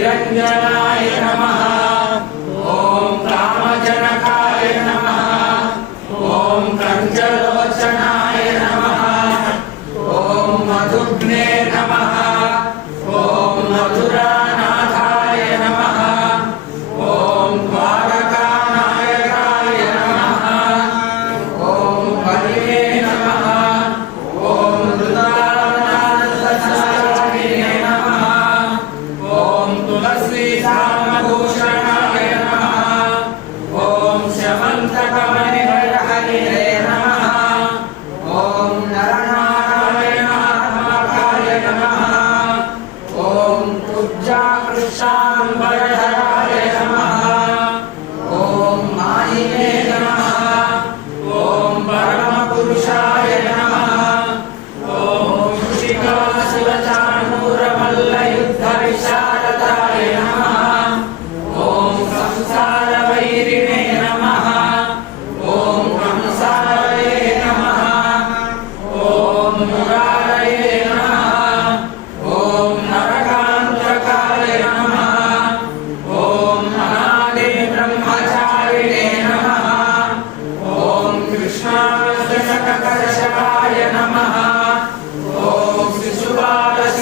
निरञ्जनाय नमः। ॐ कामजनकाय नमः। ॐ कञ्जलोचनाय नमः। ॐ मधुग्ने नमः। ॐ मधुरानाथाय नमः। ॐ द्वारकानायकाय नमः। ॐ हरिवे नमः। ॐ मृदानाथसारिणे नमः। ॐ तुलसीधामभूषणाय नमः। ॐ शमन्तकमणिहरहरिणे नमः। ॐ नरनारायणात्मकाय नमः। ॐ कुब्जाकृशाम्बर